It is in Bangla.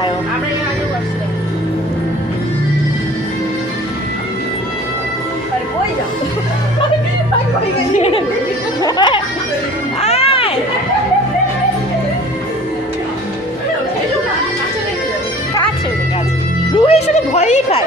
পায় ও। আমরা এর আগেও আসছিলাম। আর কই যাও? আর কই গেলি? আয় কাছে কাছে রুহি শুধু ভয়ই পায়।